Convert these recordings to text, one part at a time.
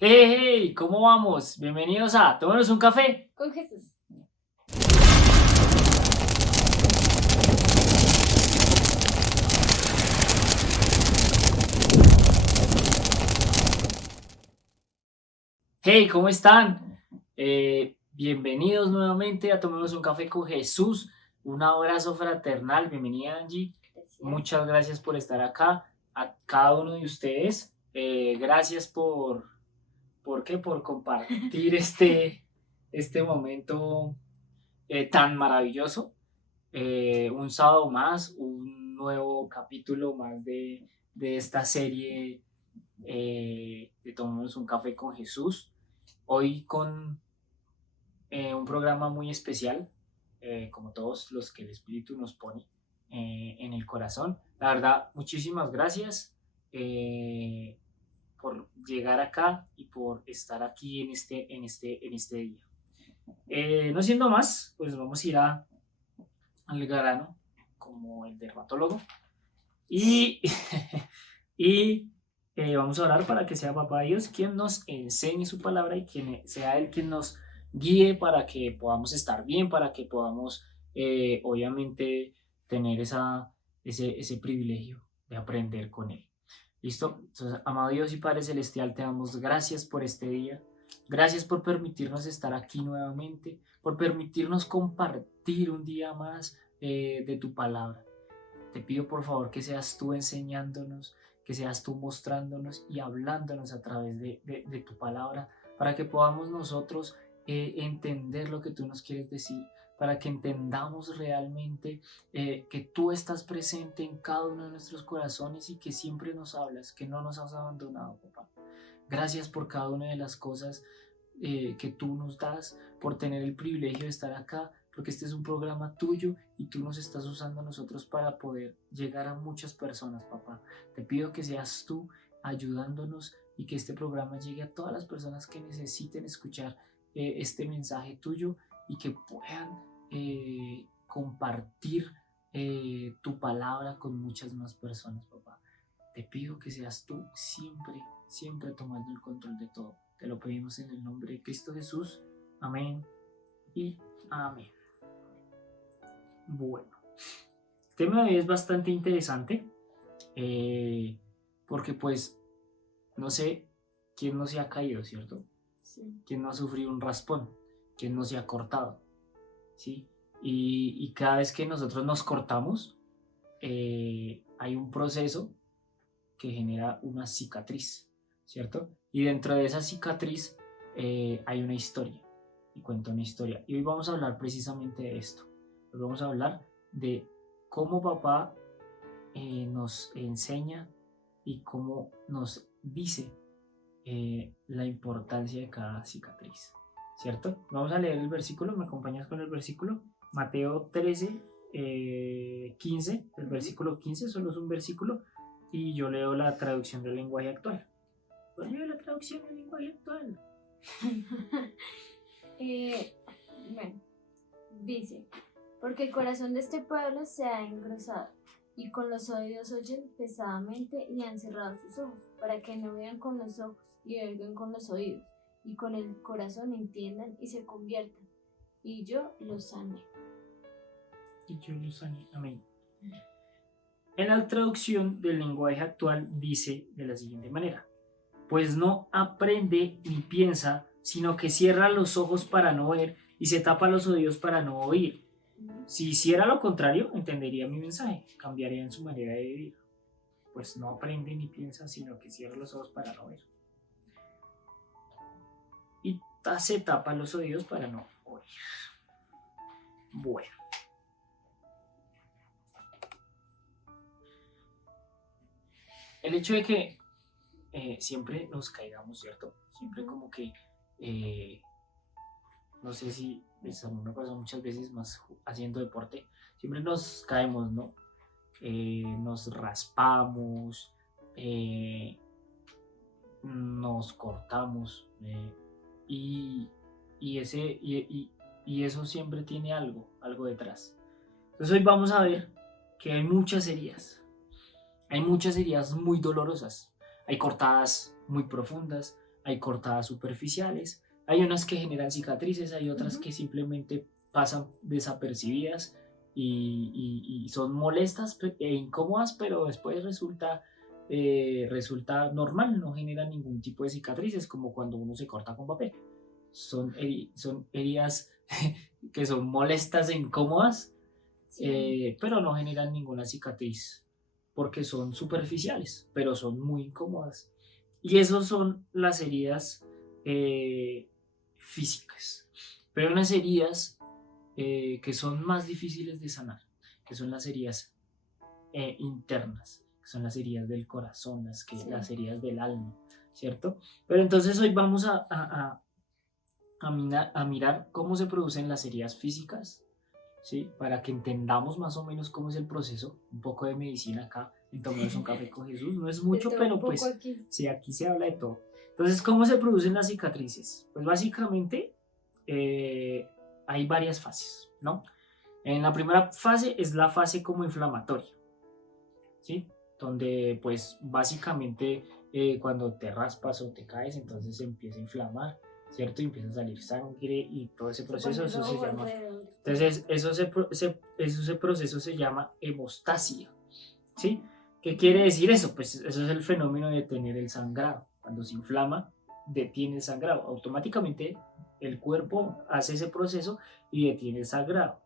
Hey, hey, ¿cómo vamos? Bienvenidos a Tomémonos un café. Con Jesús. Hey, ¿cómo están? Bienvenidos nuevamente a Tomémonos un café con Jesús. Un abrazo fraternal. Bienvenida, Angie. Gracias. Muchas gracias por estar acá. A cada uno de ustedes, gracias por compartir este momento tan maravilloso. Un sábado más, un nuevo capítulo más de esta serie de Tomémonos un café con Jesús. Hoy con un programa muy especial, como todos los que el Espíritu nos pone en el corazón. La verdad, muchísimas gracias por llegar acá y por estar aquí en este día. No siendo más, pues vamos a ir al grano como el dermatólogo y, y vamos a orar para que sea Papá Dios quien nos enseñe su palabra y quien sea Él quien nos guíe para que podamos estar bien, para que podamos obviamente tener ese privilegio de aprender con Él. ¿Listo? Entonces, amado Dios y Padre Celestial, te damos gracias por este día. Gracias por permitirnos estar aquí nuevamente, por permitirnos compartir un día más de tu palabra. Te pido por favor que seas tú enseñándonos, que seas tú mostrándonos y hablándonos a través de tu palabra, para que podamos nosotros entender lo que tú nos quieres decir, para que entendamos realmente que tú estás presente en cada uno de nuestros corazones y que siempre nos hablas, que no nos has abandonado, papá. Gracias por cada una de las cosas que tú nos das, por tener el privilegio de estar acá, porque este es un programa tuyo y tú nos estás usando a nosotros para poder llegar a muchas personas, papá. Te pido que seas tú ayudándonos y que este programa llegue a todas las personas que necesiten escuchar este mensaje tuyo y que puedan compartir tu palabra con muchas más personas, papá. Te pido que seas tú siempre, siempre tomando el control de todo. Te lo pedimos en el nombre de Cristo Jesús. Amén y amén. Bueno, el tema de hoy es bastante interesante porque pues no sé quién no se ha caído, ¿cierto? Sí. ¿Quién no ha sufrido un raspón? ¿Quién no se ha cortado? ¿Sí? Y cada vez que nosotros nos cortamos, hay un proceso que genera una cicatriz, ¿cierto? Y dentro de esa cicatriz hay una historia, y cuenta una historia. Y hoy vamos a hablar precisamente de esto. Hoy vamos a hablar de cómo papá nos enseña y cómo nos dice la importancia de cada cicatriz, ¿cierto? Vamos a leer el versículo, ¿me acompañas con el versículo? Mateo 13, 15, el versículo 15, solo es un versículo, y yo leo la traducción del lenguaje actual. Pues leo la traducción del lenguaje actual. Bueno, dice, porque el corazón de este pueblo se ha engrosado, y con los oídos oyen pesadamente y han cerrado sus ojos, para que no vean con los ojos y oigan con los oídos, y con el corazón entiendan y se conviertan, y yo los sane. Y yo los sane. Amén. En la traducción del lenguaje actual dice de la siguiente manera: pues no aprende ni piensa, sino que cierra los ojos para no ver y se tapa los oídos para no oír. Si hiciera lo contrario, entendería mi mensaje, cambiaría en su manera de vivir. Pues no aprende ni piensa, sino que cierra los ojos para no ver. Y se tapa los oídos para no oír. Bueno. El hecho de que siempre nos caigamos, ¿cierto? Siempre como que, no sé si a mí me pasa muchas veces más haciendo deporte, siempre nos caemos, ¿no? Nos raspamos, nos cortamos y, y eso siempre tiene algo detrás. Entonces hoy vamos a ver que hay muchas heridas muy dolorosas, hay cortadas muy profundas, hay cortadas superficiales, hay unas que generan cicatrices, hay otras que simplemente pasan desapercibidas y son molestas e incómodas, pero después resulta normal, no genera ningún tipo de cicatrices, como cuando uno se corta con papel. Son heridas que son molestas e incómodas, Sí. pero no generan ninguna cicatriz porque son superficiales, pero son muy incómodas. Y esas son las heridas físicas. Pero unas heridas que son más difíciles de sanar, que son las heridas internas, que son las heridas del corazón, las Sí. heridas del alma, ¿cierto? Pero entonces hoy vamos a mirar cómo se producen las heridas físicas, ¿sí? Para que entendamos más o menos cómo es el proceso, un poco de medicina acá en Tomémonos un café con Jesús, no es De mucho, todo un pero poco pues aquí. sí, aquí se habla de todo. Entonces, ¿cómo se producen las cicatrices? Pues básicamente eh, hay varias fases, ¿no? En la primera fase es la fase como inflamatoria, ¿sí? Donde pues básicamente cuando te raspas o te caes, entonces se empieza a inflamar, ¿cierto? Y empieza a salir sangre y todo ese Se proceso, pone eso se rojo llama, alrededor. entonces ese proceso se llama hemostasia, ¿sí? ¿Qué quiere decir eso? Pues eso es el fenómeno de detener el sangrado. Cuando se inflama, detiene el sangrado. Automáticamente el cuerpo hace ese proceso y detiene el sangrado.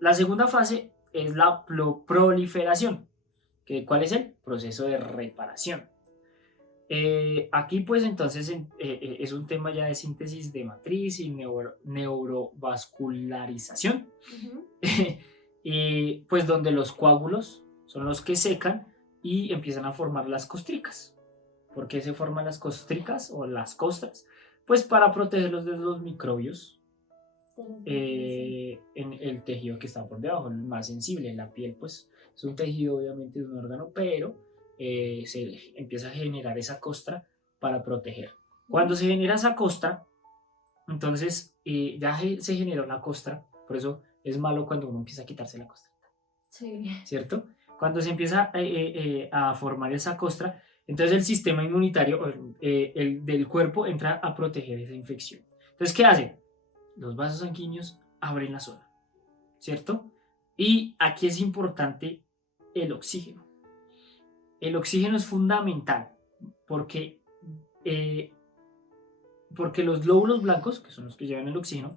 La segunda fase es la proliferación. ¿Cuál es el proceso de reparación? Aquí pues entonces es un tema ya de síntesis de matriz y neurovascularización. Ujú. Y pues donde los coágulos son los que secan y empiezan a formar las costricas. ¿Por qué se forman las costricas o las costras? Pues para protegerlos de los microbios De los micros, sí. en el tejido que está por debajo, el más sensible, la piel, pues es un tejido obviamente de un órgano, pero se empieza a generar esa costra para proteger. Cuando Ujú. se genera esa costra, entonces ya se generó la costra, por eso es malo cuando uno empieza a quitarse la costra, Sí. ¿cierto? Cuando se empieza a formar esa costra, entonces el sistema inmunitario el del cuerpo entra a proteger esa infección. Entonces, ¿qué hace? Los vasos sanguíneos abren la zona, ¿cierto? Y aquí es importante el oxígeno. El oxígeno es fundamental porque, eh, porque los glóbulos blancos, que son los que llevan el oxígeno,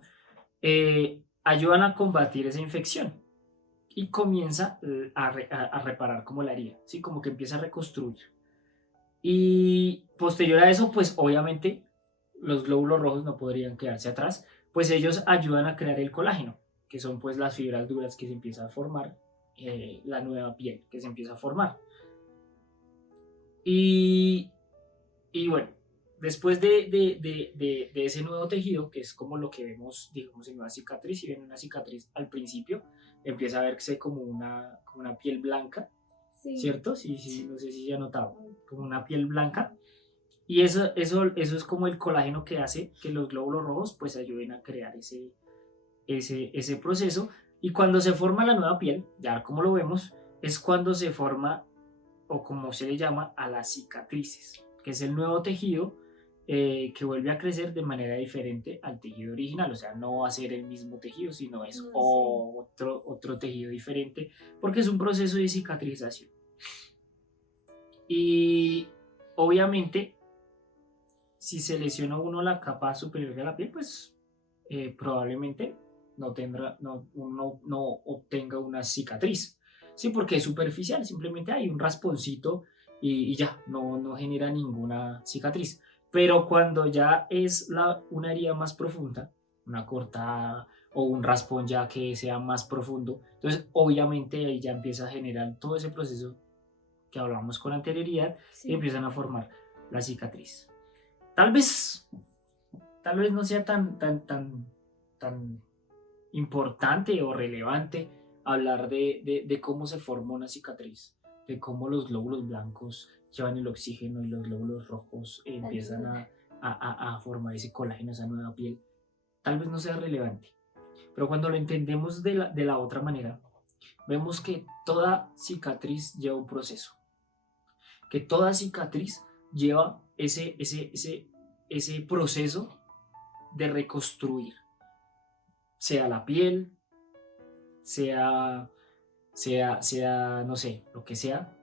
ayudan a combatir esa infección y comienza a reparar como la herida, ¿sí? Como que empieza a reconstruir. Y posterior a eso, pues obviamente los glóbulos rojos no podrían quedarse atrás, pues ellos ayudan a crear el colágeno, que son pues las fibras duras que se empieza a formar, la nueva piel que se empieza a formar. Y, y bueno, después de ese nuevo tejido, que es como lo que vemos, digamos, en una cicatriz, si ven una cicatriz al principio, empieza a verse como una piel blanca, Sí. ¿cierto? Sí, sí, no sé si ya notado, como una piel blanca. Y eso es como el colágeno que hace que los glóbulos rojos pues ayuden a crear ese proceso. Y cuando se forma la nueva piel, ya como lo vemos, es cuando se forma, o como se le llama, a las cicatrices, que es el nuevo tejido que vuelve a crecer de manera diferente al tejido original. O sea, no va a ser el mismo tejido, sino es No sé. otro tejido diferente, porque es un proceso de cicatrización. Y obviamente si se lesiona uno la capa superior de la piel, pues probablemente uno no obtenga una cicatriz. Sí, porque es superficial, simplemente hay un rasponcito y ya, no genera ninguna cicatriz. Pero cuando ya es una herida más profunda, una cortada o un raspón ya que sea más profundo, entonces obviamente ahí ya empieza a generar todo ese proceso que hablamos con anterioridad y Sí. empiezan a formar la cicatriz. Tal vez, tal vez no sea tan importante o relevante hablar de cómo se forma una cicatriz, de cómo los glóbulos blancos llevan el oxígeno y los glóbulos rojos empiezan Ayuda. a formar ese colágeno, esa nueva piel. Tal vez no sea relevante, pero cuando lo entendemos de la otra manera, vemos que toda cicatriz lleva un proceso, que toda cicatriz lleva ese proceso de reconstruir, sea la piel, sea, no sé, lo que sea,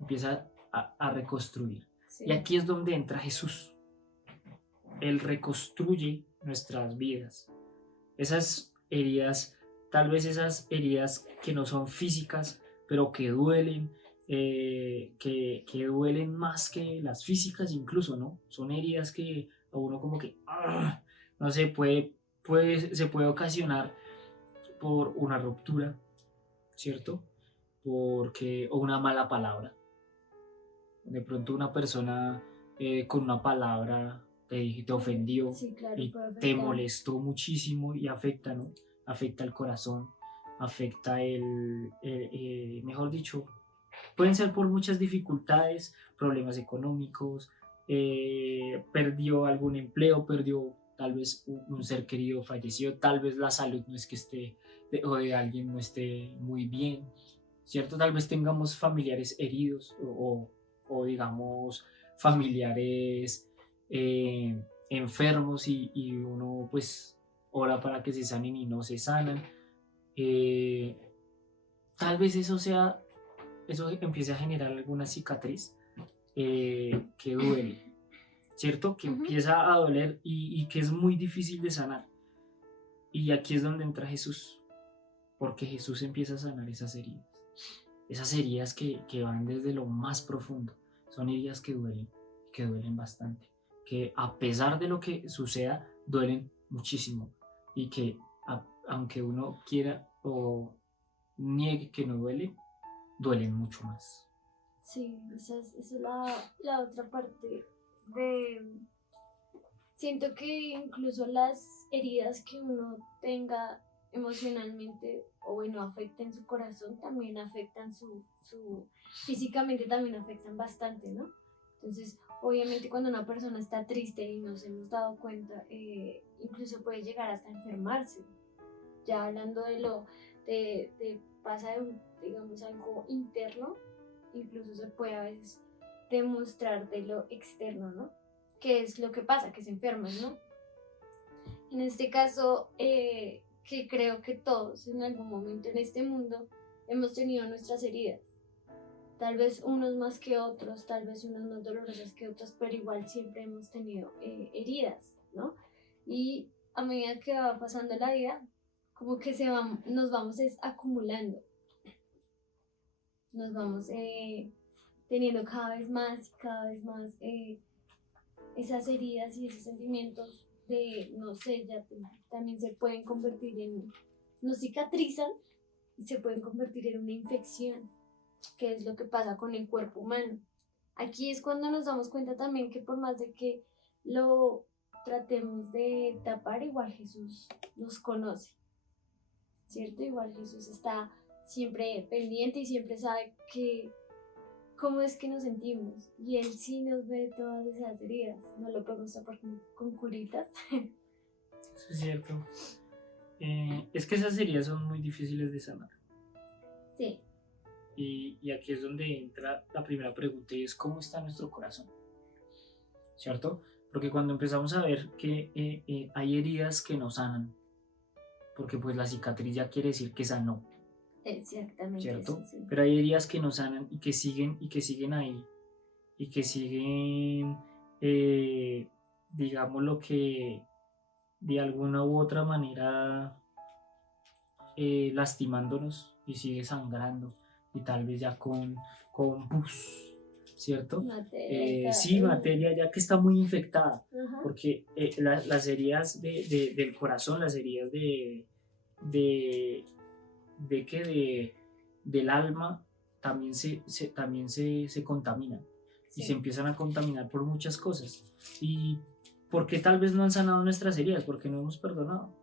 empieza a reconstruir. Sí. Y aquí es donde entra Jesús. Él reconstruye nuestras vidas. Esas heridas, tal vez esas heridas que no son físicas, pero que duelen, que duelen más que las físicas incluso, ¿no? Son heridas que a uno como que, no sé, se puede ocasionar por una ruptura, ¿cierto? O una mala palabra. De pronto una persona con una palabra te ofendió Sí, claro, y puede te afectar. molestó muchísimo y afecta, ¿no? Afecta el corazón, afecta mejor dicho, pueden ser por muchas dificultades, problemas económicos, perdió algún empleo, perdió tal vez un ser querido falleció, tal vez la salud no es que esté, o de alguien no esté muy bien, ¿cierto? Tal vez tengamos familiares heridos o digamos familiares enfermos y uno pues ora para que se sanen y no se sanan. Eh, Tal vez eso empiece a generar alguna cicatriz que duele, ¿cierto? Que empieza a doler y que es muy difícil de sanar. Y aquí es donde entra Jesús, porque Jesús empieza a sanar esas heridas que van desde lo más profundo. Son heridas que duelen bastante, que a pesar de lo que suceda, duelen muchísimo y que aunque uno quiera o niegue que no duelen mucho más. Sí, esa es la otra parte de... Siento que incluso las heridas que uno tenga emocionalmente o bueno, afecten su corazón, también afectan físicamente también afectan bastante, ¿no? Entonces, obviamente cuando una persona está triste y nos hemos dado cuenta, incluso puede llegar hasta enfermarse. Ya hablando de pasa de digamos, algo interno, incluso se puede a veces demostrar de lo externo, ¿no? ¿Qué es lo que pasa? Que se enferman, ¿no? En este caso, que creo que todos en algún momento en este mundo hemos tenido nuestras heridas. Tal vez unos más que otros, tal vez unas más dolorosas que otras, pero igual siempre hemos tenido heridas, ¿no? Y a medida que va pasando la vida, como que nos vamos acumulando, nos vamos teniendo cada vez más esas heridas y esos sentimientos de, no sé, también se pueden convertir no cicatrizan, y se pueden convertir en una infección, que es lo que pasa con el cuerpo humano. Aquí es cuando nos damos cuenta también que por más de que lo tratemos de tapar, igual Jesús nos conoce, ¿cierto? Igual Jesús está siempre pendiente y siempre sabe cómo es que nos sentimos, y Él sí nos ve todas esas heridas, no lo podemos tapar con curitas. Eso es cierto. Es que esas heridas son muy difíciles de sanar. Sí. Y aquí es donde entra la primera pregunta y es ¿cómo está nuestro corazón? ¿Cierto? Porque cuando empezamos a ver que hay heridas que no sanan, porque pues la cicatriz ya quiere decir que sanó, Exactamente. ¿cierto? Eso, sí. Pero hay heridas que no sanan y que siguen ahí y que siguen, digamos lo que de alguna u otra manera lastimándonos y sigue sangrando y tal vez ya con pus, ¿cierto? Sí, materia ya que está muy infectada, porque las heridas del corazón, las heridas del alma también se contaminan. Sí. Y se empiezan a contaminar por muchas cosas. ¿Y por qué tal vez no han sanado nuestras heridas? Porque no hemos perdonado.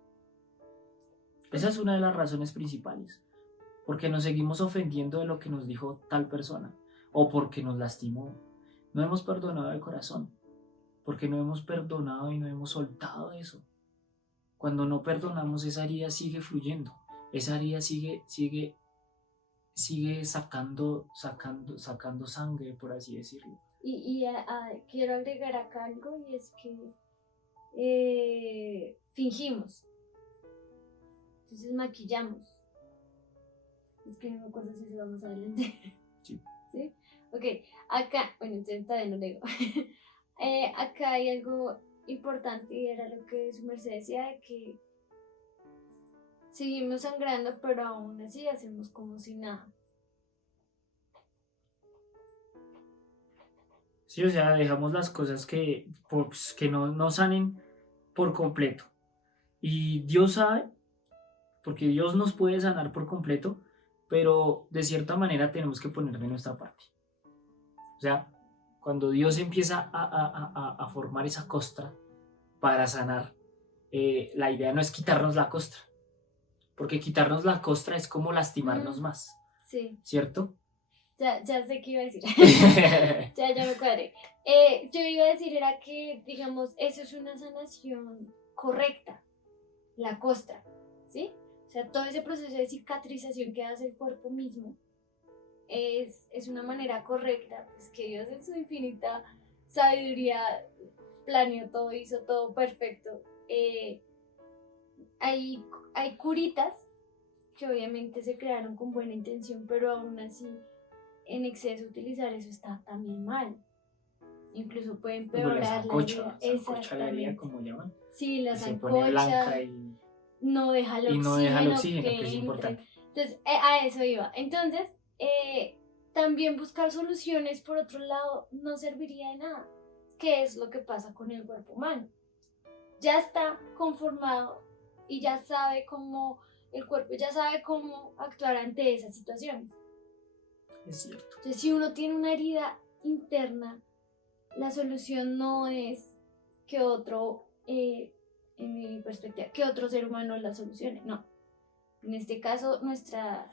Esa es una de las razones principales. Porque nos seguimos ofendiendo de lo que nos dijo tal persona o porque nos lastimó. No hemos perdonado de corazón, porque no hemos perdonado y no hemos soltado eso. Cuando no perdonamos, esa herida sigue fluyendo, esa herida sigue sacando sangre, por así decirlo. quiero agregar acá algo y es que fingimos, entonces maquillamos. Es que no me acuerdo si se va más adelante. Sí. ¿Sí? Ok, acá, bueno, entonces todavía no leo. Acá hay algo importante y era lo que su merced decía de que seguimos sangrando, pero aún así hacemos como si nada. Sí, o sea, dejamos las cosas que no sanen por completo. Y Dios sabe, porque Dios nos puede sanar por completo, pero de cierta manera tenemos que poner de nuestra parte. O sea, cuando Dios empieza a formar esa costra para sanar, la idea no es quitarnos la costra, porque quitarnos la costra es como lastimarnos más, Sí, ¿cierto? ya sé qué iba a decir. ya me cuadré. Yo iba a decir era que, digamos, eso es una sanación correcta, la costra, ¿sí? O sea, todo ese proceso de cicatrización que hace el cuerpo mismo es una manera correcta, pues que Dios en su infinita sabiduría planeó todo, hizo todo perfecto. Hay, hay curitas que obviamente se crearon con buena intención, pero aún así en exceso utilizar eso está también mal. Incluso puede Como la empeorar la herida. sancocha la herida, Exactamente. como llaman, Sí, la que se pone blanca sancocha no deja el y no deja el oxígeno oxígeno, que es que entre. importante. Entonces, a eso iba. Entonces, también buscar soluciones por otro lado no serviría de nada. ¿Qué es lo que pasa con el cuerpo humano? Ya está conformado y ya sabe cómo, el cuerpo ya sabe cómo actuar ante esas situaciones. Es cierto. Entonces, si uno tiene una herida interna, la solución no es que otro, en mi perspectiva, que otro ser humano la solucione, no. En este caso, nuestra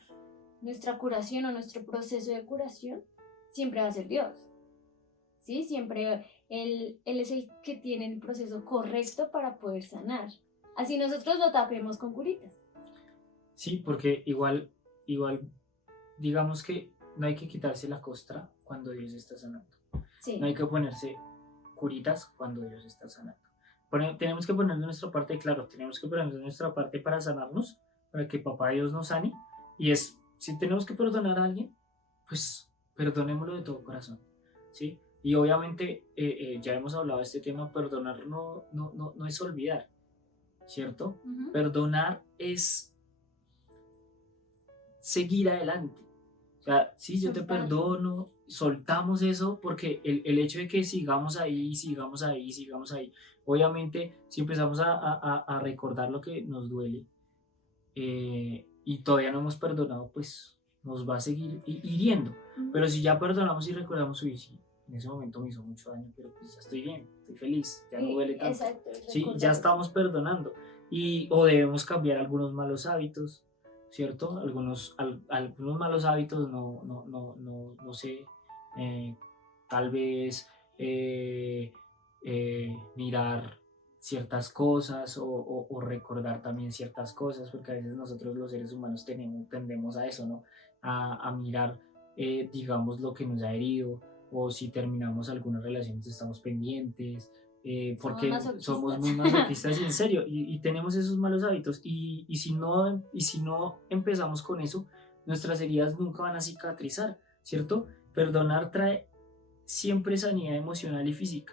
curación o nuestro proceso de curación siempre va a ser Dios. ¿Sí? Siempre él es el que tiene el proceso correcto para poder sanar. Así nosotros lo tapemos con curitas. Sí, porque igual, digamos que no hay que quitarse la costra cuando Dios está sanando. Sí. No hay que ponerse curitas cuando Dios está sanando. Tenemos que poner de nuestra parte, claro, tenemos que poner de nuestra parte para sanarnos, para que Papá Dios nos sane. Y si tenemos que perdonar a alguien, pues perdonémoslo de todo corazón, ¿sí? Y obviamente ya hemos hablado de este tema, perdonar no es olvidar, ¿cierto? Uh-huh. Perdonar es seguir adelante. O sea, sí, yo te perdono, soltamos eso, porque el hecho de que sigamos ahí, obviamente si empezamos a recordar lo que nos duele y todavía no hemos perdonado, pues nos va a seguir hiriendo. Pero si ya perdonamos y recordamos, uy, sí, en ese momento me hizo mucho daño, pero pues ya estoy bien, estoy feliz, ya no duele tanto. Exacto, sí, ya estamos perdonando. O debemos cambiar algunos malos hábitos, ¿cierto? Algunos malos hábitos, no sé, tal vez mirar ciertas cosas o recordar también ciertas cosas, porque a veces nosotros los seres humanos tendemos a eso, ¿no? A mirar, digamos, lo que nos ha herido, o si terminamos algunas relaciones estamos pendientes, porque somos muy masoquistas y en serio, y tenemos esos malos hábitos, y si no empezamos con eso, nuestras heridas nunca van a cicatrizar, ¿cierto? Perdonar trae siempre sanidad emocional y física,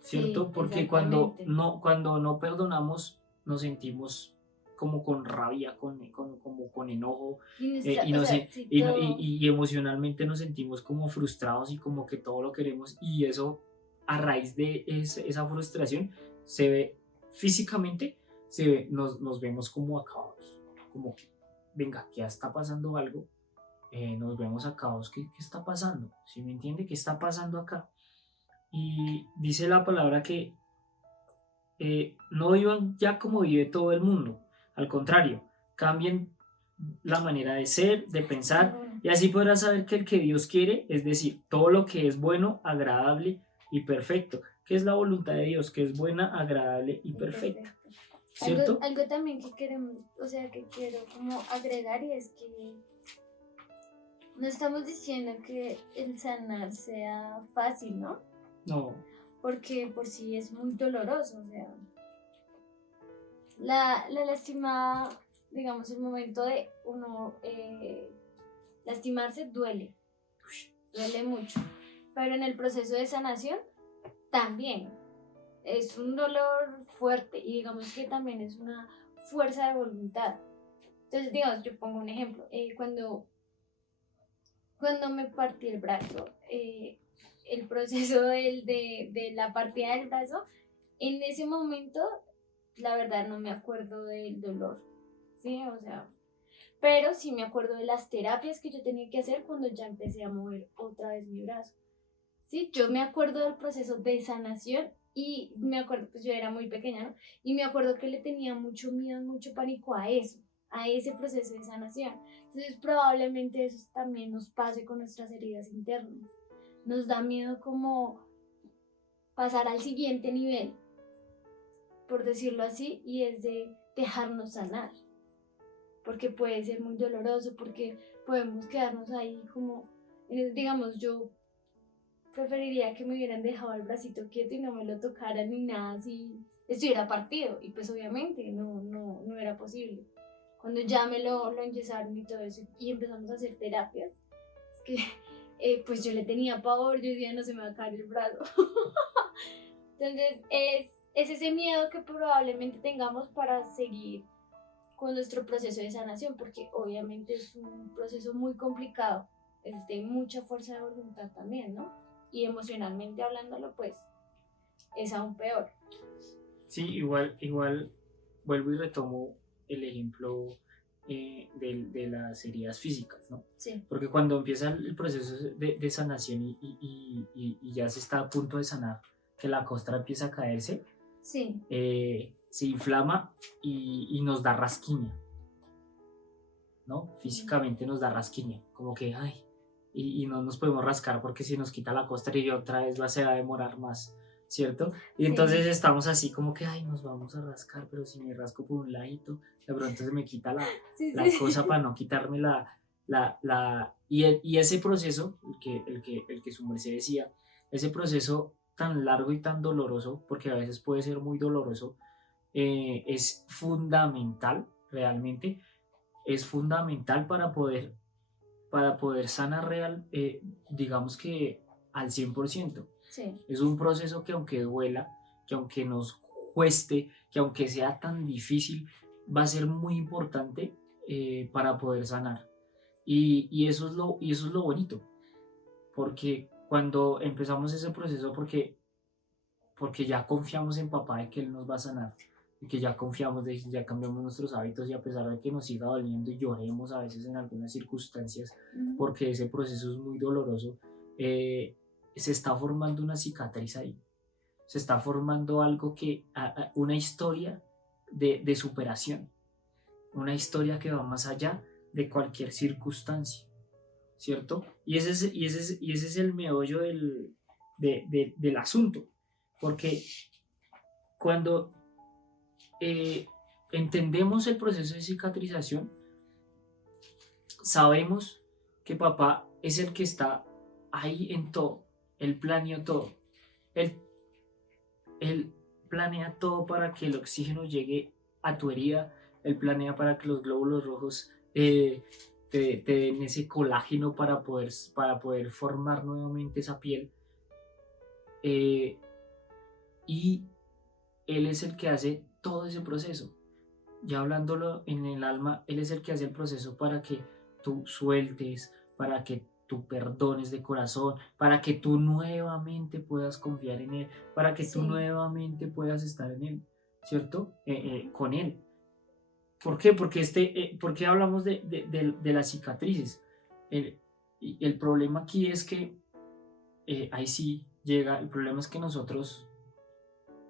¿cierto? Sí, porque cuando no perdonamos nos sentimos como con rabia, como con enojo, y emocionalmente nos sentimos como frustrados y como que todo lo queremos, y eso a raíz de esa frustración se ve físicamente, nos vemos como acabados, como que venga, que ya está pasando algo, nos vemos acabados, ¿qué está pasando? ¿Sí me entiende? ¿Qué está pasando acá? Y dice la palabra que no vivan ya como vive todo el mundo, al contrario, cambien la manera de ser, de pensar, y así podrás saber que el que Dios quiere, es decir, todo lo que es bueno, agradable y perfecto, que es la voluntad de Dios, que es buena, agradable y perfecta. ¿Cierto? Algo también que queremos, o sea, que quiero como agregar, y es que No estamos diciendo que el sanar sea fácil, ¿no? No, Porque por sí es muy doloroso, o sea, la lastimada, digamos, el momento de uno lastimarse duele mucho, pero en el proceso de sanación también es un dolor fuerte y digamos que también es una fuerza de voluntad. Entonces, digamos, yo pongo un ejemplo, cuando me partí el brazo, el proceso de la partida del brazo, en ese momento, la verdad no me acuerdo del dolor, ¿sí? O sea, pero sí me acuerdo de las terapias que yo tenía que hacer cuando ya empecé a mover otra vez mi brazo, ¿sí? Yo me acuerdo del proceso de sanación y me acuerdo, pues yo era muy pequeña, ¿no? Y me acuerdo que le tenía mucho miedo, mucho pánico a eso, a ese proceso de sanación. Entonces probablemente eso también nos pase con nuestras heridas internas. Nos da miedo como pasar al siguiente nivel, por decirlo así, y es de dejarnos sanar, porque puede ser muy doloroso, porque podemos quedarnos ahí como, digamos, yo preferiría que me hubieran dejado el bracito quieto y no me lo tocaran ni nada si estuviera partido, y pues obviamente no era posible. Cuando ya me lo enyesaron y todo eso y empezamos a hacer terapias, es que pues yo le tenía pavor, yo decía no se me va a caer el brazo. Entonces es ese miedo que probablemente tengamos para seguir con nuestro proceso de sanación, porque obviamente es un proceso muy complicado, es de mucha fuerza de voluntad también, ¿no? Y emocionalmente hablándolo, pues es aún peor. sí, igual vuelvo y retomo el ejemplo de las heridas físicas, ¿no? Sí. Porque cuando empieza el proceso de sanación y ya se está a punto de sanar, que la costra empieza a caerse, Sí. Se inflama y nos da rasquiña, ¿no? Físicamente nos da rasquiña, como que, ay, y no nos podemos rascar porque si nos quita la costra y otra vez se va a demorar más, ¿cierto? Y entonces estamos así como que, ay, nos vamos a rascar, pero si me rasco por un ladito, de pronto se me quita la cosa para no quitarme y ese proceso, el que su merced decía, ese proceso tan largo y tan doloroso, porque a veces puede ser muy doloroso, es fundamental, realmente, es fundamental para poder sanar digamos que al 100%. Sí. Es un proceso que aunque duela, que aunque nos cueste, que aunque sea tan difícil, va a ser muy importante para poder sanar. Y eso es lo bonito, porque cuando empezamos ese proceso, porque ya confiamos en papá de que él nos va a sanar, y que ya confiamos, de que ya cambiamos nuestros hábitos y a pesar de que nos siga doliendo y lloremos a veces en algunas circunstancias, porque ese proceso es muy doloroso, se está formando una cicatriz ahí, se está formando algo una historia de superación, una historia que va más allá de cualquier circunstancia, ¿cierto? Y ese es el meollo del asunto, porque cuando entendemos el proceso de cicatrización, sabemos que papá es el que está ahí en todo, él planeó todo, él, él planea todo para que el oxígeno llegue a tu herida, él planea para que los glóbulos rojos te den ese colágeno para poder formar nuevamente esa piel. Y él es el que hace todo ese proceso. Ya hablándolo en el alma, él es el que hace el proceso para que tú sueltes, para que tú perdones de corazón, para que tú nuevamente puedas confiar en él, para que tú nuevamente puedas estar en él, ¿cierto? Con él. ¿Por qué? Porque hablamos de las cicatrices. El problema aquí es que, ahí sí llega, el problema es que nosotros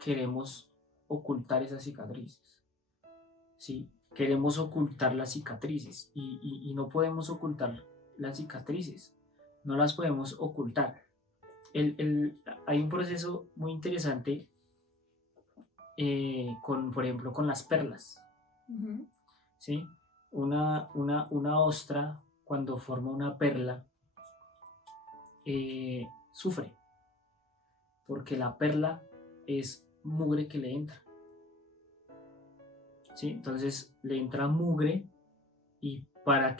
queremos ocultar esas cicatrices, ¿sí? Queremos ocultar las cicatrices y no podemos ocultar las cicatrices, no las podemos ocultar. Hay un proceso muy interesante por ejemplo, con las perlas, ¿sí? Una ostra, cuando forma una perla, sufre, porque la perla es mugre que le entra, ¿sí? Entonces le entra mugre y para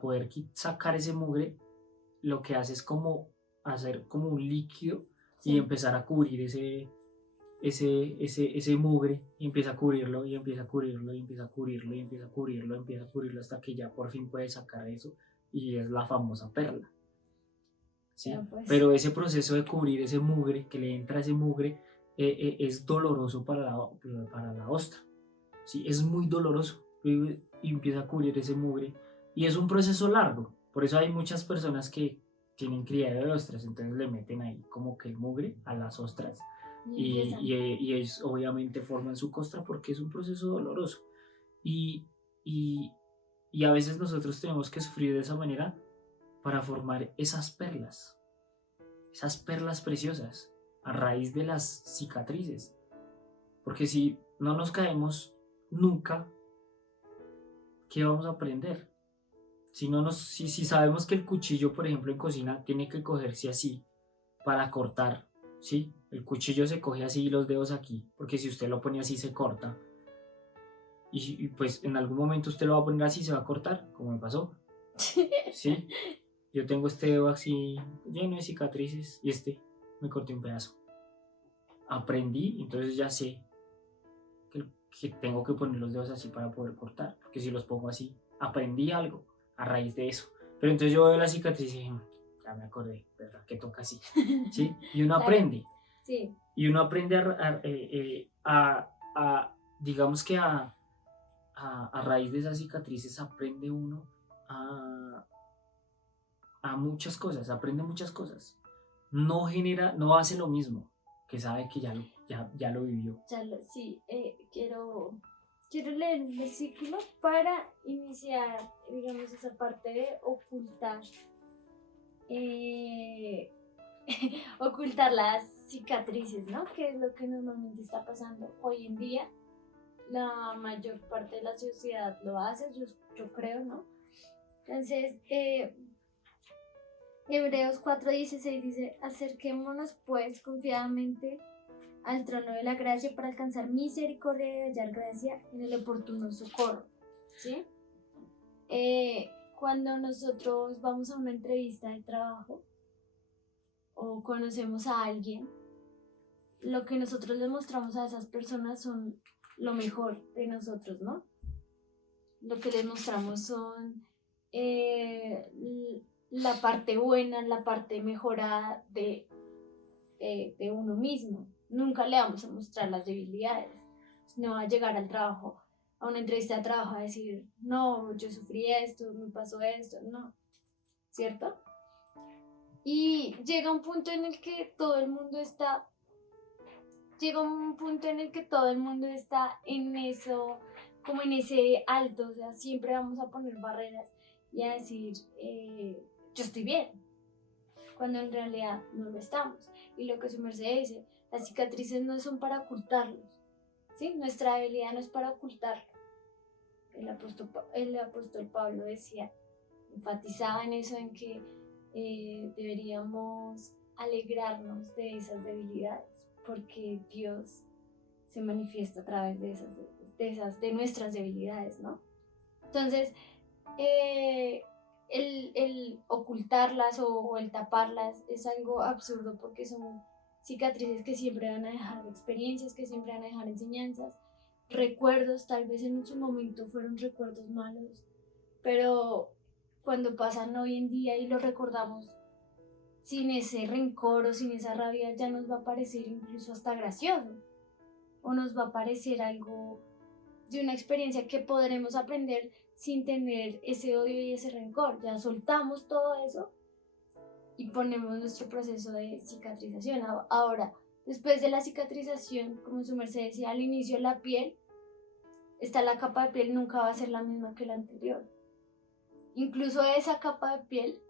poder sacar ese mugre, lo que hace es como hacer como un líquido y Sí. empezar a cubrir ese mugre, y empieza a cubrirlo y empieza a cubrirlo y empieza a cubrirlo y empieza a cubrirlo, empieza a cubrirlo hasta que ya por fin puede sacar eso y es la famosa perla, ¿sí? Ya, pues. Pero ese proceso de cubrir ese mugre, que le entra ese mugre, es doloroso para la ostra, ¿sí? Es muy doloroso y empieza a cubrir ese mugre y es un proceso largo. Por eso hay muchas personas que tienen criadero de ostras, entonces le meten ahí como que el mugre a las ostras y ellos obviamente forman su costra porque es un proceso doloroso. Y, y, y a veces nosotros tenemos que sufrir de esa manera para formar esas perlas preciosas a raíz de las cicatrices. Porque si no nos caemos nunca, ¿qué vamos a aprender? Si sabemos que el cuchillo, por ejemplo, en cocina tiene que cogerse así para cortar, ¿sí? El cuchillo se coge así y los dedos aquí, porque si usted lo pone así se corta. Y pues en algún momento usted lo va a poner así y se va a cortar, como me pasó, ¿sí? Yo tengo este dedo así lleno de cicatrices y me corté un pedazo. Aprendí, entonces ya sé que tengo que poner los dedos así para poder cortar, porque si los pongo así, aprendí algo a raíz de eso. Pero entonces yo veo la cicatriz y dije, ya me acordé, ¿verdad? Que toca así, ¿sí? Y uno Claro. aprende. Sí. Y uno aprende digamos que a raíz de esas cicatrices aprende uno a, a muchas cosas, aprende muchas cosas. No hace lo mismo, que sabe que ya lo vivió. Sí, quiero leer un versículo para iniciar, digamos, esa parte de ocultar, ocultar las cicatrices, ¿no? Que es lo que normalmente está pasando hoy en día. La mayor parte de la sociedad lo hace, yo creo, ¿no? Entonces, Hebreos 4:16 dice, acerquémonos pues confiadamente al trono de la gracia para alcanzar misericordia y hallar gracia en el oportuno socorro, ¿sí? Cuando nosotros vamos a una entrevista de trabajo o conocemos a alguien, lo que nosotros les mostramos a esas personas son lo mejor de nosotros, ¿no? Lo que les mostramos son la parte buena, la parte mejorada de uno mismo. Nunca le vamos a mostrar las debilidades. No va a llegar al trabajo, a una entrevista de trabajo a decir, no, yo sufrí esto, me pasó esto, no, ¿cierto? Y llega un punto en el que todo el mundo está en eso, como en ese alto, o sea, siempre vamos a poner barreras y a decir, yo estoy bien, cuando en realidad no lo estamos. Y lo que su merced dice, las cicatrices no son para ocultarlos, ¿sí? Nuestra debilidad no es para ocultarlo. El apóstol Pablo decía, enfatizaba en eso, en que deberíamos alegrarnos de esas debilidades, porque Dios se manifiesta a través de nuestras debilidades, ¿no? Entonces, el ocultarlas o el taparlas es algo absurdo, porque son cicatrices que siempre van a dejar experiencias, que siempre van a dejar enseñanzas, recuerdos. Tal vez en su momento fueron recuerdos malos, pero cuando pasan hoy en día y los recordamos sin ese rencor o sin esa rabia, ya nos va a parecer incluso hasta gracioso, o nos va a parecer algo de una experiencia que podremos aprender sin tener ese odio y ese rencor. Ya soltamos todo eso y ponemos nuestro proceso de cicatrización. Ahora, después de la cicatrización, como su merced decía, al inicio la piel, la capa de piel nunca va a ser la misma que la anterior. Incluso esa capa de piel,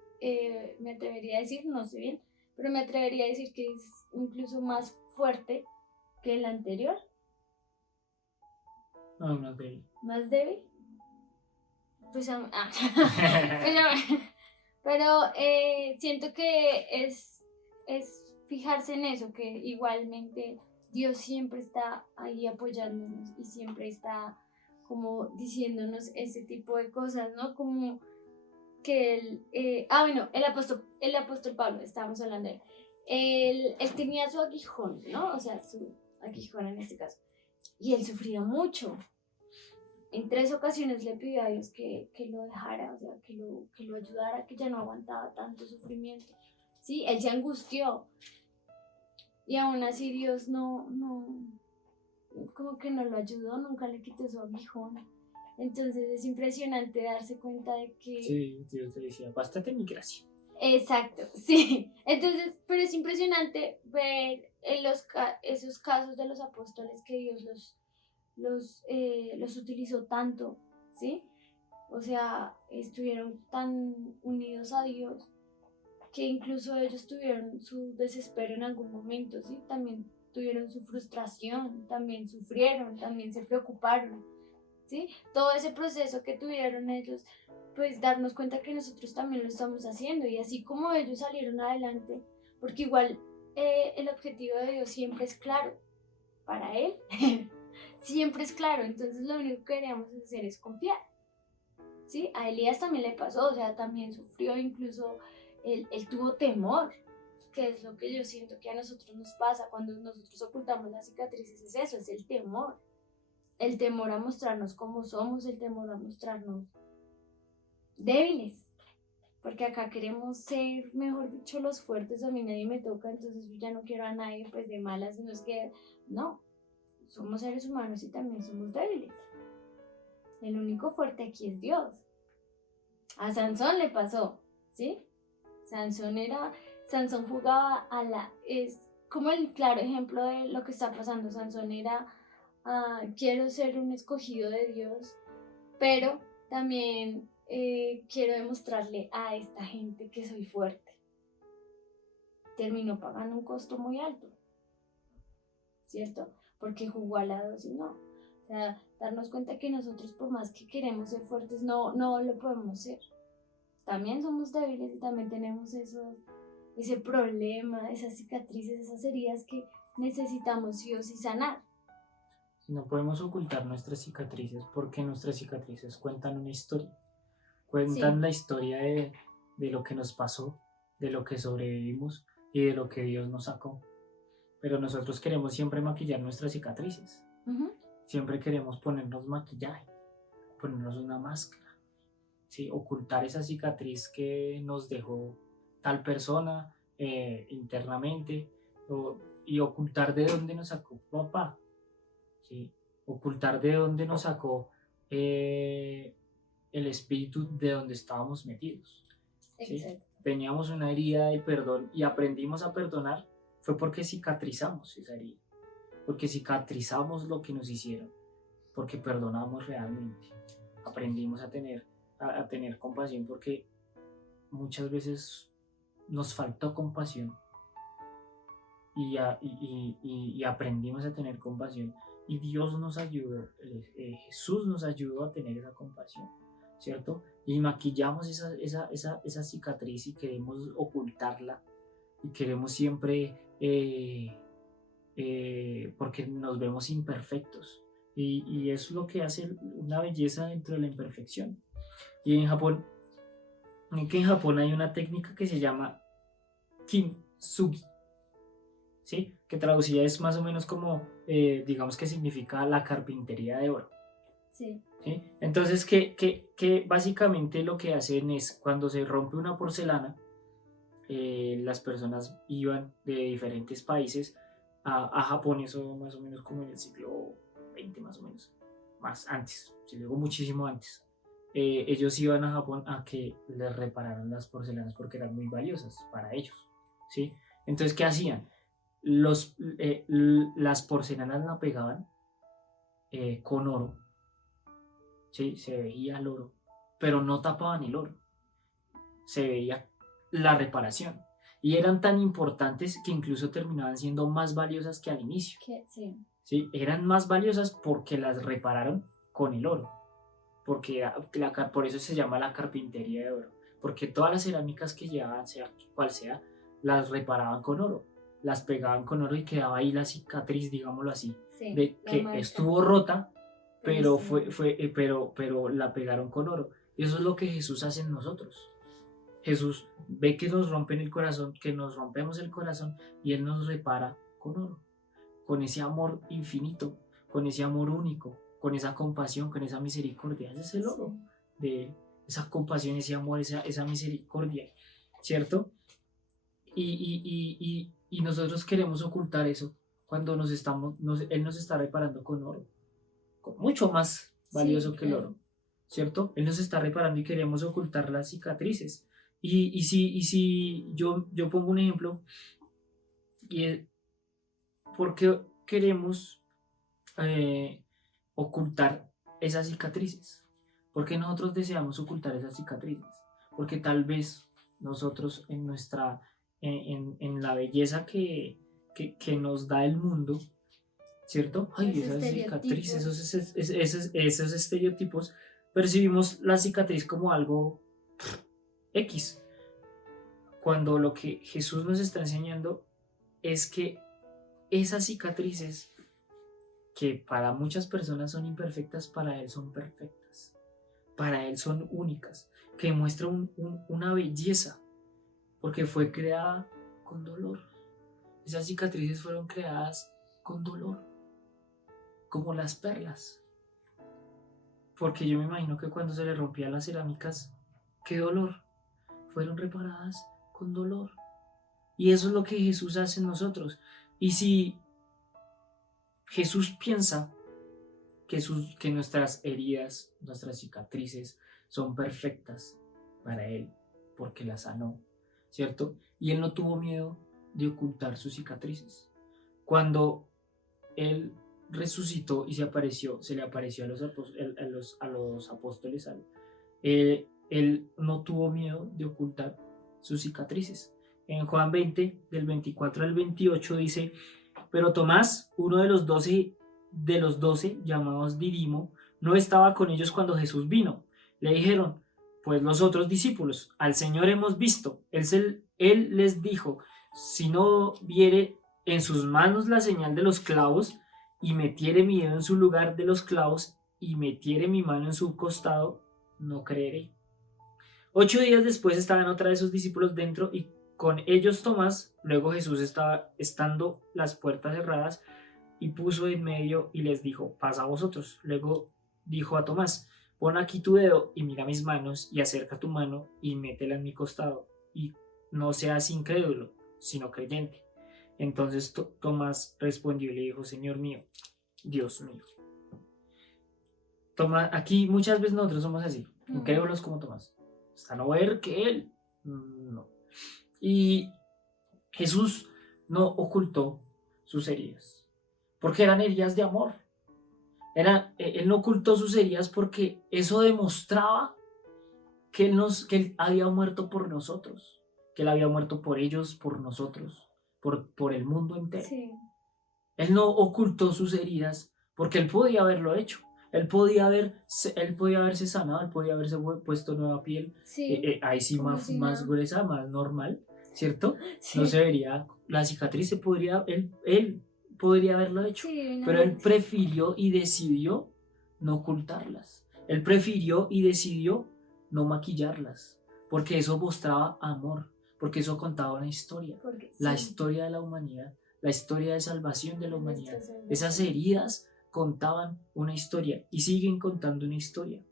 me atrevería a decir, no sé bien, pero me atrevería a decir que es incluso más fuerte que la anterior. No, más débil. ¿Más débil? Pues, pues pero siento que es fijarse en eso, que igualmente Dios siempre está ahí apoyándonos y siempre está como diciéndonos ese tipo de cosas, ¿no? Como que bueno, el apóstol Pablo, estábamos hablando de él. Él tenía su aguijón, ¿no? O sea, su aguijón en este caso. Y él sufría mucho. En 3 ocasiones le pidió a Dios que lo dejara, o sea, que lo ayudara, que ya no aguantaba tanto sufrimiento. ¿Sí? Él se angustió. Y aún así Dios como que no lo ayudó, nunca le quitó su aguijón. Entonces es impresionante darse cuenta de que... Sí, Dios te decía, bástate mi gracia. Exacto, sí. Entonces, pero es impresionante ver esos casos de los apóstoles que Dios los utilizó tanto, ¿sí? O sea, estuvieron tan unidos a Dios que incluso ellos tuvieron su desespero en algún momento, ¿sí? También tuvieron su frustración, también sufrieron, también se preocuparon, ¿sí? Todo ese proceso que tuvieron ellos, pues darnos cuenta que nosotros también lo estamos haciendo y así como ellos salieron adelante, porque igual el objetivo de Dios siempre es claro, para Él siempre es claro, entonces lo único que queremos hacer es confiar, ¿sí? A Elías también le pasó, o sea, también sufrió, incluso él tuvo temor, que es lo que yo siento que a nosotros nos pasa cuando nosotros ocultamos las cicatrices, es eso, es el temor a mostrarnos como somos, el temor a mostrarnos débiles, porque acá queremos ser, mejor dicho, los fuertes, a mí nadie me toca, entonces yo ya no quiero a nadie, pues de malas, no es que, no, somos seres humanos y también somos débiles. El único fuerte aquí es Dios. A Sansón le pasó, ¿sí? Sansón jugaba es como el claro ejemplo de lo que está pasando. Sansón era, quiero ser un escogido de Dios, pero también quiero demostrarle a esta gente que soy fuerte. Terminó pagando un costo muy alto, ¿cierto? Porque jugó a la dosis, no. O sea, darnos cuenta que nosotros por más que queremos ser fuertes, no lo podemos ser. También somos débiles y también tenemos ese problema, esas cicatrices, esas heridas que necesitamos sí o sí sanar. No podemos ocultar nuestras cicatrices porque nuestras cicatrices cuentan una historia. Cuentan Sí. la historia de lo que nos pasó, de lo que sobrevivimos y de lo que Dios nos sacó. Pero nosotros queremos siempre maquillar nuestras cicatrices. Uh-huh. Siempre queremos ponernos maquillaje, ponernos una máscara, ¿sí? Ocultar esa cicatriz que nos dejó tal persona internamente y ocultar de dónde nos sacó papá, ¿sí? Ocultar de dónde nos sacó el espíritu de donde estábamos metidos, ¿sí? Teníamos una herida de perdón y aprendimos a perdonar, fue porque cicatrizamos esa herida, porque cicatrizamos lo que nos hicieron, porque perdonamos realmente, aprendimos a tener compasión, porque muchas veces nos faltó compasión y aprendimos a tener compasión y Dios nos ayudó, Jesús nos ayudó a tener esa compasión, ¿cierto? Y maquillamos esa cicatriz y queremos ocultarla y queremos siempre porque nos vemos imperfectos y es lo que hace una belleza dentro de la imperfección. Y en Japón hay una técnica que se llama kintsugi, ¿sí? Que traducida es más o menos como, digamos que significa la carpintería de oro. Sí. ¿Sí? Entonces, que básicamente lo que hacen es, cuando se rompe una porcelana, las personas iban de diferentes países a Japón, eso más o menos como en el siglo XX, más o menos, más antes, si luego muchísimo antes. Ellos iban a Japón a que les repararan las porcelanas porque eran muy valiosas para ellos, ¿sí? Entonces, ¿qué hacían? Las porcelanas la pegaban con oro, ¿sí? Se veía el oro, pero no tapaban el oro, se veía la reparación. Y eran tan importantes que incluso terminaban siendo más valiosas que al inicio. Sí. ¿Sí? Eran más valiosas porque las repararon con el oro. porque por eso se llama la carpintería de oro, porque todas las cerámicas que llevaban, sea cual sea, las reparaban con oro, las pegaban con oro y quedaba ahí la cicatriz, digámoslo así, Sí, de la que marca. estuvo rota, pero, Sí. pero la pegaron con oro. Y eso es lo que Jesús hace en nosotros. Jesús ve que nos rompen el corazón, que nos rompemos el corazón y Él nos repara con oro, con ese amor infinito, con ese amor único, con esa compasión, con esa misericordia. Ese es el oro de esa compasión, ese amor, esa misericordia, ¿cierto? Y nosotros queremos ocultar eso cuando Él nos está reparando con oro, con mucho más valioso que el oro, ¿cierto? Él nos está reparando y queremos ocultar las cicatrices. Si yo pongo un ejemplo, y es, ¿por qué queremos ocultar esas cicatrices? ¿Por qué nosotros deseamos ocultar esas cicatrices? Porque tal vez nosotros en la belleza que nos da el mundo, ¿cierto? Ay, esas cicatrices, esos estereotipos, percibimos la cicatriz como algo X, cuando lo que Jesús nos está enseñando es que esas cicatrices que para muchas personas son imperfectas, para Él son perfectas, para Él son únicas, que muestra una belleza, porque fue creada con dolor. Esas cicatrices fueron creadas con dolor, como las perlas, porque yo me imagino que cuando se le rompían las cerámicas, qué dolor, fueron reparadas con dolor. Y eso es lo que Jesús hace en nosotros. Y si Jesús piensa que nuestras heridas, nuestras cicatrices son perfectas para Él, porque las sanó, ¿cierto? Y Él no tuvo miedo de ocultar sus cicatrices. Cuando Él resucitó y se le apareció a los apóstoles, Él no tuvo miedo de ocultar sus cicatrices. En Juan 20, del 24 al 28 dice: pero Tomás, uno de los 12, llamados Didimo, no estaba con ellos cuando Jesús vino. Le dijeron, pues los otros discípulos, al Señor hemos visto. Él les dijo, si no viere en sus manos la señal de los clavos, y metiere mi dedo en su lugar de los clavos, y metiere mi mano en su costado, no creeré. 8 días después estaban otra de sus discípulos dentro y con ellos Tomás. Luego Jesús estaba estando las puertas cerradas y puso en medio y les dijo, pasa a vosotros. Luego dijo a Tomás, pon aquí tu dedo y mira mis manos y acerca tu mano y métela en mi costado y no seas incrédulo, sino creyente. Entonces Tomás respondió y le dijo, Señor mío, Dios mío. Tomás, aquí muchas veces nosotros somos así, incrédulos como Tomás. Hasta no ver que Él, no. Y Jesús no ocultó sus heridas, porque eran heridas de amor. Él no ocultó sus heridas porque eso demostraba que él había muerto por nosotros, que Él había muerto por ellos, por nosotros, por el mundo entero. Sí. Él no ocultó sus heridas porque Él podía haberlo hecho. Él podía haberse sanado, Él podía haberse puesto nueva piel, Sí, ahí sí más gruesa, más normal, ¿cierto? sí. No se vería la cicatriz, él podría haberlo hecho, Sí, pero Él prefirió y decidió no ocultarlas. Él prefirió y decidió no maquillarlas, porque eso mostraba amor, porque eso contaba una historia, la historia de la humanidad, la historia de salvación de la humanidad. Esas heridas contaban una historia y siguen contando una historia,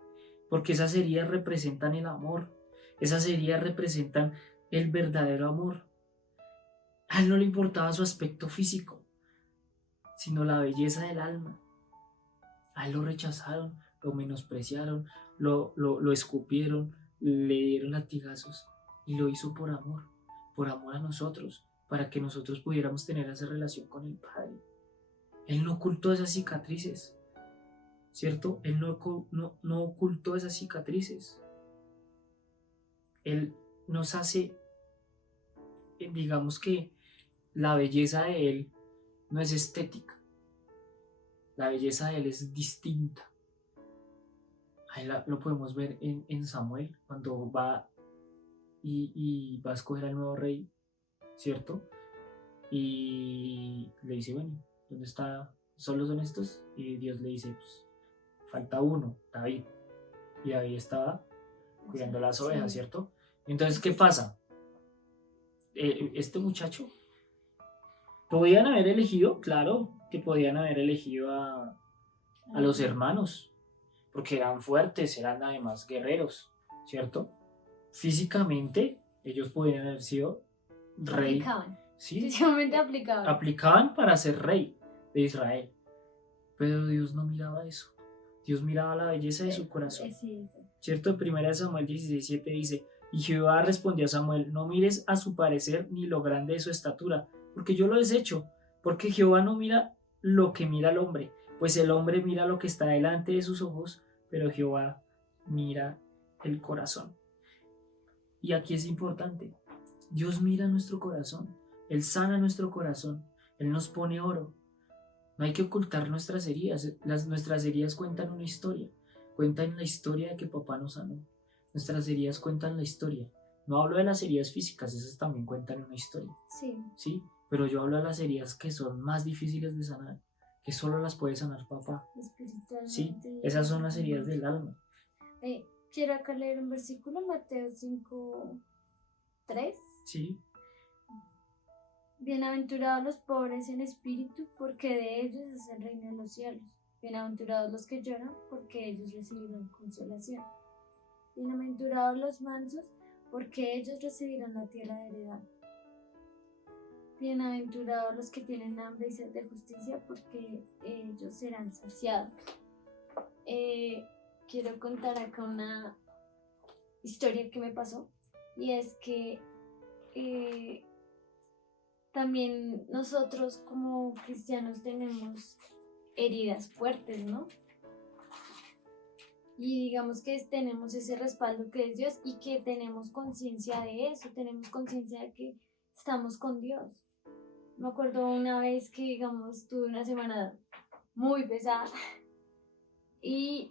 porque esas heridas representan el amor, esas heridas representan el verdadero amor. A Él no le importaba su aspecto físico, sino la belleza del alma. A Él lo rechazaron, lo menospreciaron, lo escupieron, le dieron latigazos, y lo hizo por amor a nosotros, para que nosotros pudiéramos tener esa relación con el Padre. Él no ocultó esas cicatrices, ¿cierto? Él no ocultó esas cicatrices. Él nos hace, digamos que la belleza de Él no es estética. La belleza de Él es distinta. Ahí lo podemos ver en Samuel, cuando va y va a escoger al nuevo rey, ¿cierto? Y le dice, bueno, ¿dónde está? ¿Solo son estos? Y Dios le dice, pues, falta uno, David. Y David estaba cuidando las ovejas, Sí. ¿cierto? Entonces, ¿qué pasa? Este muchacho, podían haber elegido, claro, que podían haber elegido a los hermanos, porque eran fuertes, eran además guerreros, ¿cierto? Físicamente, ellos podían haber sido rey, Aplicaban. ¿sí? Físicamente aplicaban. Aplicaban para ser rey de Israel, pero Dios no miraba eso. Dios miraba la belleza de su corazón, Sí. ¿cierto? 1 Samuel 16:7 dice, y Jehová respondió a Samuel, no mires a su parecer ni lo grande de su estatura, porque yo lo desecho, porque Jehová no mira lo que mira el hombre, pues el hombre mira lo que está delante de sus ojos, pero Jehová mira el corazón. Y aquí es importante, Dios mira nuestro corazón, Él sana nuestro corazón, Él nos pone oro. No hay que ocultar nuestras heridas, nuestras heridas cuentan una historia, cuentan la historia de que papá nos sanó. Nuestras heridas cuentan la historia. No hablo de las heridas físicas, esas también cuentan una historia. Sí. ¿Sí? Pero yo hablo de las heridas que son más difíciles de sanar, que solo las puede sanar papá. Espiritualmente. ¿Sí? Esas son las heridas del alma. Quiero acá leer un versículo, Mateo 5:3. ¿Sí? Bienaventurados los pobres en espíritu, porque de ellos es el reino de los cielos. Bienaventurados los que lloran, porque ellos recibirán consolación. Bienaventurados los mansos, porque ellos recibirán la tierra de heredad. Bienaventurados los que tienen hambre y sed de justicia, porque ellos serán saciados. Quiero contar acá una historia que me pasó, y es que también nosotros como cristianos tenemos heridas fuertes, ¿no? Y digamos que tenemos ese respaldo que es Dios y que tenemos conciencia de eso, tenemos conciencia de que estamos con Dios. Me acuerdo una vez que, digamos, tuve una semana muy pesada y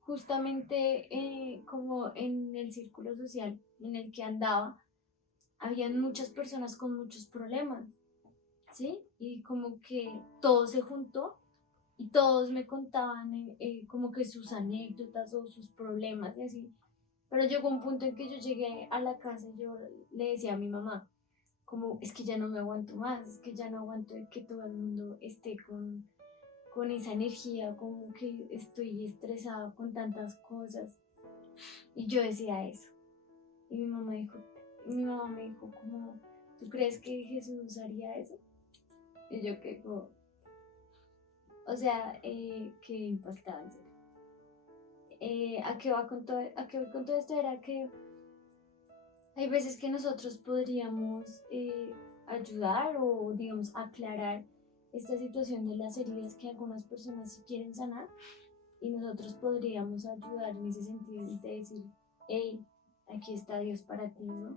justamente como en el círculo social en el que andaba, habían muchas personas con muchos problemas, ¿sí? Y como que todo se juntó y todos me contaban como que sus anécdotas o sus problemas y así. Pero llegó un punto en que yo llegué a la casa y yo le decía a mi mamá, como es que ya no me aguanto más, es que ya no aguanto de que todo el mundo esté con esa energía, como que estoy estresada con tantas cosas. Y yo decía eso. Y mi mamá me dijo como, ¿tú crees que Jesús haría eso? Y yo que como, o sea, que impactaba en serio. ¿A qué voy con todo esto? Era que hay veces que nosotros podríamos ayudar o, digamos, aclarar esta situación de las heridas que algunas personas sí quieren sanar, y nosotros podríamos ayudar en ese sentido de decir, hey, aquí está Dios para ti, ¿no?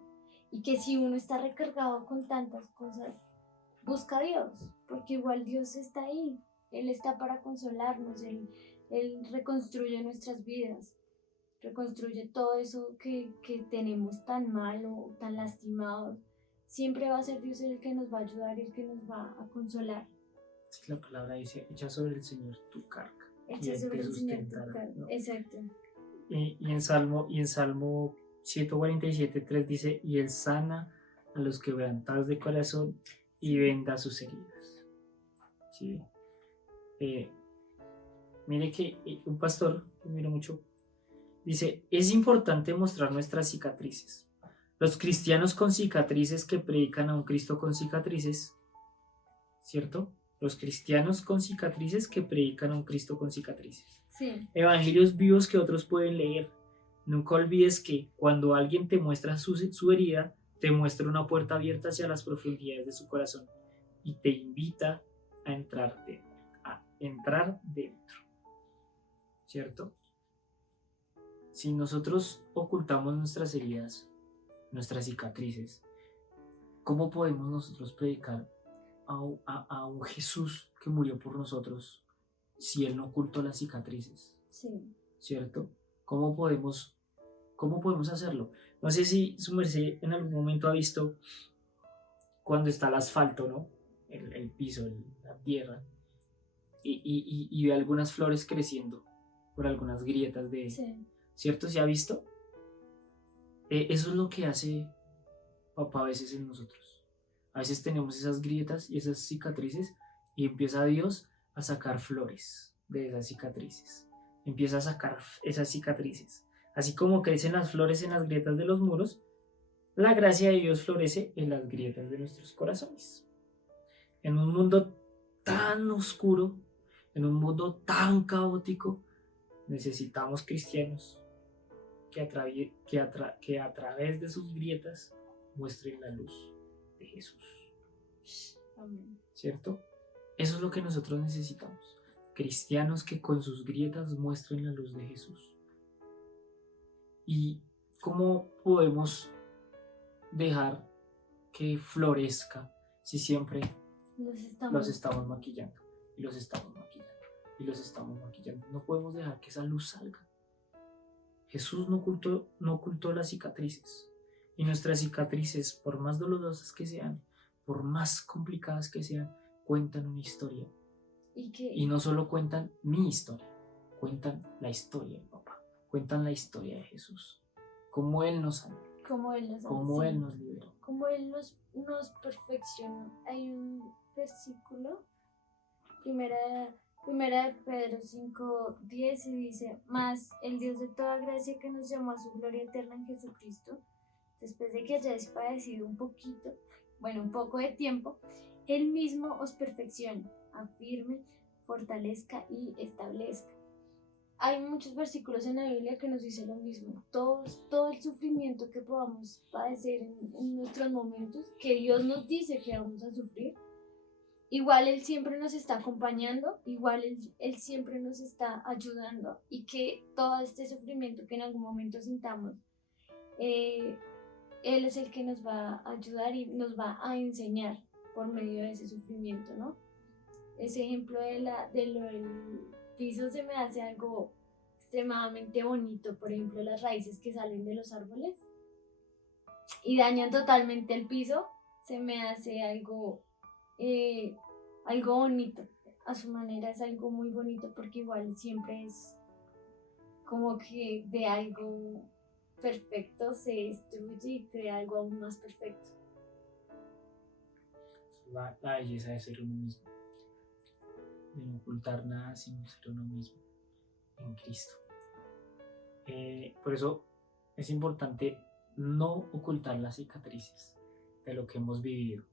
Y que si uno está recargado con tantas cosas, busca a Dios, porque igual Dios está ahí, Él está para consolarnos, Él reconstruye nuestras vidas, reconstruye todo eso que tenemos tan mal o tan lastimados. Siempre va a ser Dios el que nos va a ayudar y el que nos va a consolar. Es que la palabra dice, echa sobre el Señor tu carga. Echa sobre el Señor tu carga, ¿no? Exacto. Y en Salmo 147:3 dice, y Él sana a los quebrantados de corazón y venda sus heridas. ¿Sí? Mire que un pastor que miro mucho dice, es importante mostrar nuestras cicatrices. Los cristianos con cicatrices que predican a un Cristo con cicatrices, ¿cierto? Los cristianos con cicatrices que predican a un Cristo con cicatrices. Sí. Evangelios vivos que otros pueden leer. Nunca olvides que cuando alguien te muestra su herida, te muestra una puerta abierta hacia las profundidades de su corazón y te invita a entrar dentro. ¿Cierto? Si nosotros ocultamos nuestras heridas, nuestras cicatrices, ¿cómo podemos nosotros predicar a un Jesús que murió por nosotros si Él no ocultó las cicatrices? Sí. ¿cierto? ¿Cómo podemos hacerlo? No sé si su merced en algún momento ha visto cuando está el asfalto, ¿no? El piso, la tierra, y ve algunas flores creciendo por algunas grietas de, Sí. ¿cierto? ¿Se ha visto? Eso es lo que hace papá a veces en nosotros. A veces tenemos esas grietas y esas cicatrices y empieza Dios a sacar flores de esas cicatrices. Empieza a sacar esas cicatrices. Así como crecen las flores en las grietas de los muros, la gracia de Dios florece en las grietas de nuestros corazones. En un mundo tan oscuro, en un mundo tan caótico, necesitamos cristianos que a través de sus grietas muestren la luz de Jesús. Amén. ¿Cierto? Eso es lo que nosotros necesitamos. Cristianos que con sus grietas muestren la luz de Jesús. ¿Y cómo podemos dejar que florezca si siempre los estamos maquillando? Y los estamos maquillando. Y los estamos maquillando. No podemos dejar que esa luz salga. Jesús no ocultó las cicatrices. Y nuestras cicatrices, por más dolorosas que sean, por más complicadas que sean, cuentan una historia. Y no solo cuentan mi historia, cuentan la historia de papá. Cuentan la historia de Jesús. Cómo Él nos amó. Cómo Él nos Cómo Él nos liberó. Cómo Él nos perfeccionó. Hay un versículo, Primera de Pedro 5:10, y dice: mas el Dios de toda gracia, que nos llamó a su gloria eterna en Jesucristo, después de que hayáis padecido un poco de tiempo, Él mismo os perfeccione, afirme, fortalezca y establezca. Hay muchos versículos en la Biblia que nos dicen lo mismo. Todo el sufrimiento que podamos padecer en nuestros momentos, que Dios nos dice que vamos a sufrir, igual Él siempre nos está acompañando, igual Él siempre nos está ayudando, y que todo este sufrimiento que en algún momento sintamos, Él es el que nos va a ayudar y nos va a enseñar por medio de ese sufrimiento, ¿no? Ese ejemplo de lo del piso se me hace algo extremadamente bonito. Por ejemplo, las raíces que salen de los árboles y dañan totalmente el piso, se me hace algo bonito. A su manera es algo muy bonito, porque igual siempre es como que de algo perfecto se destruye y crea algo aún más perfecto. La belleza de ser uno mismo, de no ocultar nada sino ser uno mismo en Cristo. Por eso es importante no ocultar las cicatrices de lo que hemos vivido.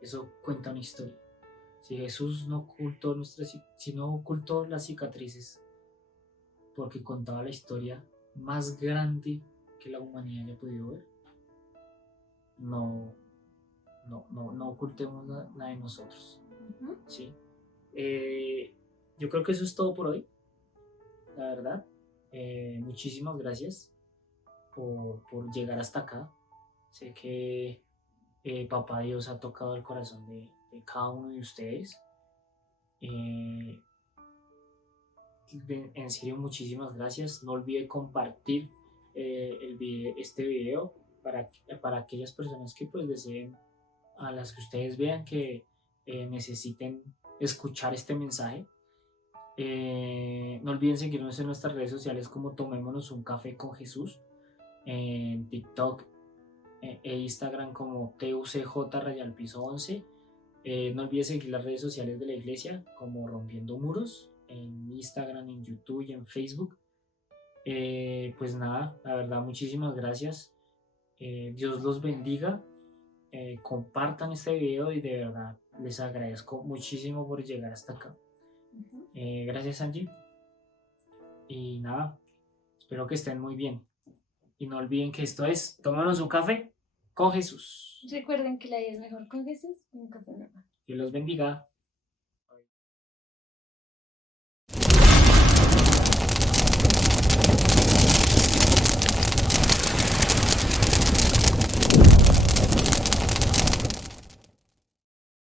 Eso cuenta una historia. Si Jesús no ocultó las cicatrices, porque contaba la historia más grande que la humanidad haya podido ver, no ocultemos nada de nosotros. Uh-huh. ¿Sí? Yo creo que eso es todo por hoy, la verdad. Muchísimas gracias por llegar hasta acá. Sé que Papá Dios ha tocado el corazón de cada uno de ustedes. En serio, muchísimas gracias. No olvide compartir este video para aquellas personas que pues deseen, a las que ustedes vean que necesiten escuchar este mensaje. No olviden seguirnos en nuestras redes sociales como Tomémonos un Café con Jesús, en TikTok e Instagram como TUCJ_11. No olviden seguir las redes sociales de la iglesia como Rompiendo Muros, en Instagram, en YouTube y en Facebook. Pues nada, la verdad, muchísimas gracias. Dios los bendiga. Compartan este video y de verdad les agradezco muchísimo por llegar hasta acá. Uh-huh. Gracias, Angie. Y nada, espero que estén muy bien. Y no olviden que esto es Tomémonos un Café con Jesús. Recuerden que la vida es mejor con Jesús y un café normal. Dios los bendiga.